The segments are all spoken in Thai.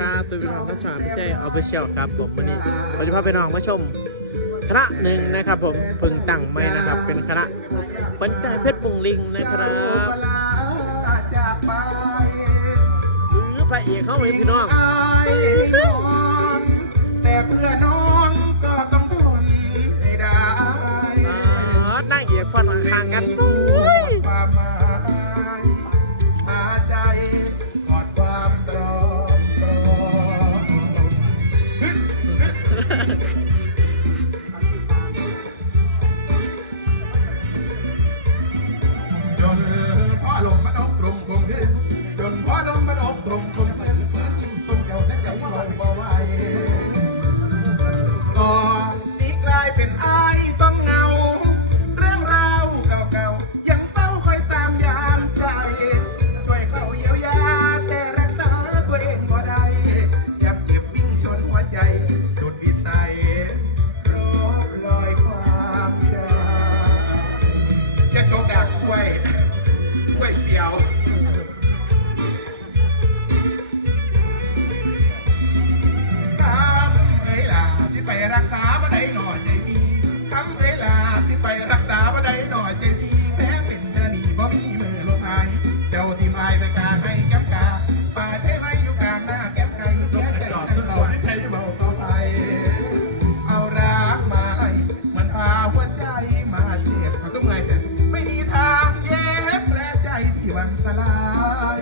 ครับตัวเป็นของท่านชาพี่เจออฟฟิเชียลครับผมวันนี้วันนี้พาไปน้องมาชมคณะหนึ่งนะครับผมเพึ่งตั้งไม่นะครับ เป็นคณะปัญจเพชรปุงลิงนะครับจากไปหรือพระเอกเขาไหมพี่น้องอายให้มองแต่เพื่อน้องก็ต้องทนให้ได้อ่านั่งเอกฟันห่างๆกันความหมายมาใจ จนพ่อลงมันำจะจกดักกล้วยกล้วยเขียวคำเอ้ยล่ะที่ไปรักษาบ่ได้หน่อยใจพี่คำเอ้ยล่ะที่ไปรักษาบ่ได้หน่อยใจพี่แม้เป็นเดือนีบ่มีมือลมหาย เจ้าที่ไม่ไปกางให้แก้มกาป่าใช่ไหมอยู่กลางหน้าแก้มไก่เสียใจทั้งเราที่ใครเบาต่อ วันสลาย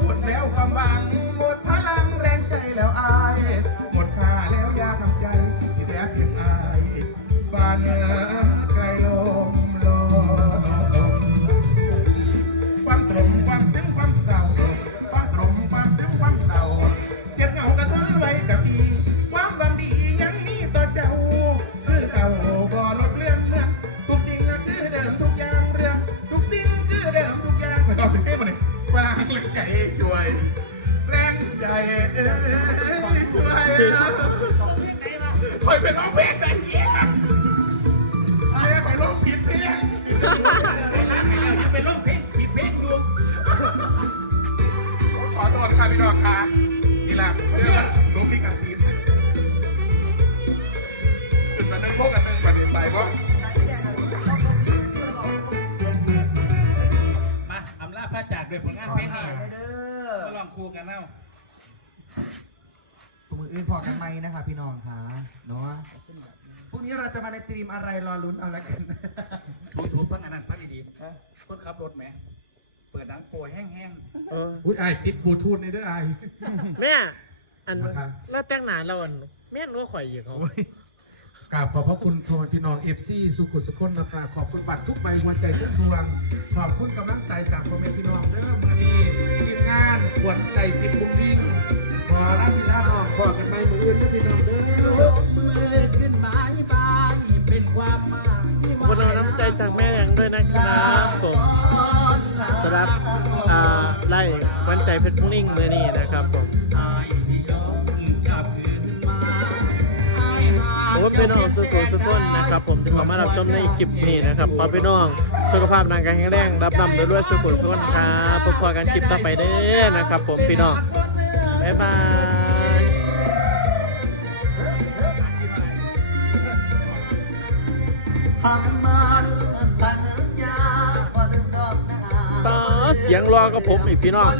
หมดแล้วความหวังหมดพลังแรงใจแล้วอาย หมดค่าแล้วยาทำใจที่แท้เพียงอายฝัน กอย่าถึงเอ้มาเนี่ยเวลาแรงใจช่วยแรงใจเอ้ยช่วยคอยเป็นร้องเพลงแต่เหี้ยแม่คอยร้องผิดเพลงเป็นโรคเพลงผิดเพลงอยู่ขอโทษค่ะพี่น้องค่ะนี่แหละเรื่องลูกพี่กับซีนจุดมาหนึ่งพวกกันหนึ่งบันไปเพราะมา จากด้วยผลงานเพลงนี้มาลองครูกันเน่าตัวมืออื่นพอกันไหมนะคะพี่น้องค่ะเนาะพรุ่งนี้เราจะมาในตรีมอะไรรอลุ้นเอาละกันถูถูพังอันนั้นพังดีๆคนขับรถไหมเปิดดังโปรยแห้งเอออุ้ยไอ้ติดบลูทูธในเด้อไอ้แม่อันนะครับแล้วแต่งหนาเราอันแม่นก็ข่อยอยู่เขากราบขอบพระคุณทวนพี่น้องเอฟซีสุขุสุขคนนะครับขอบคุณบัตรทุกใบหัวใจทุกดวง ขอบคุณกำลังใจจากพ่อแม่พี่ วัญใจปิดบุ้งวิ่งขอรับพี่น้องขอกันไปมืออื่นเด้อพี่น้องเด้ๆยอกมือขึ้นบายบายเป็นความหมายที่ขอบคุณเราน้ำใจจากแม่แดงด้วยนะครับผมสำหรับอ่าไล่วันใจเพชรพุ่งนิ่งมือนี้นะครับผม ผมว่าพี่น้องสุขุสุขคนนะครับ ผมที่เขามารับชมในคลิปนี้นะครับขอพี่น้องสุขภาพร่างกายแข็งแรงรับนำโดยรวยสุขุสุขคนครับพบกันคลิปต่อไปเด้อนะครับ ผมพี่น้องบ๊ายบายทำมันสัญญาบ่ลืมดอกนะต่อเสียงรอกับผมอีกพี่น้อง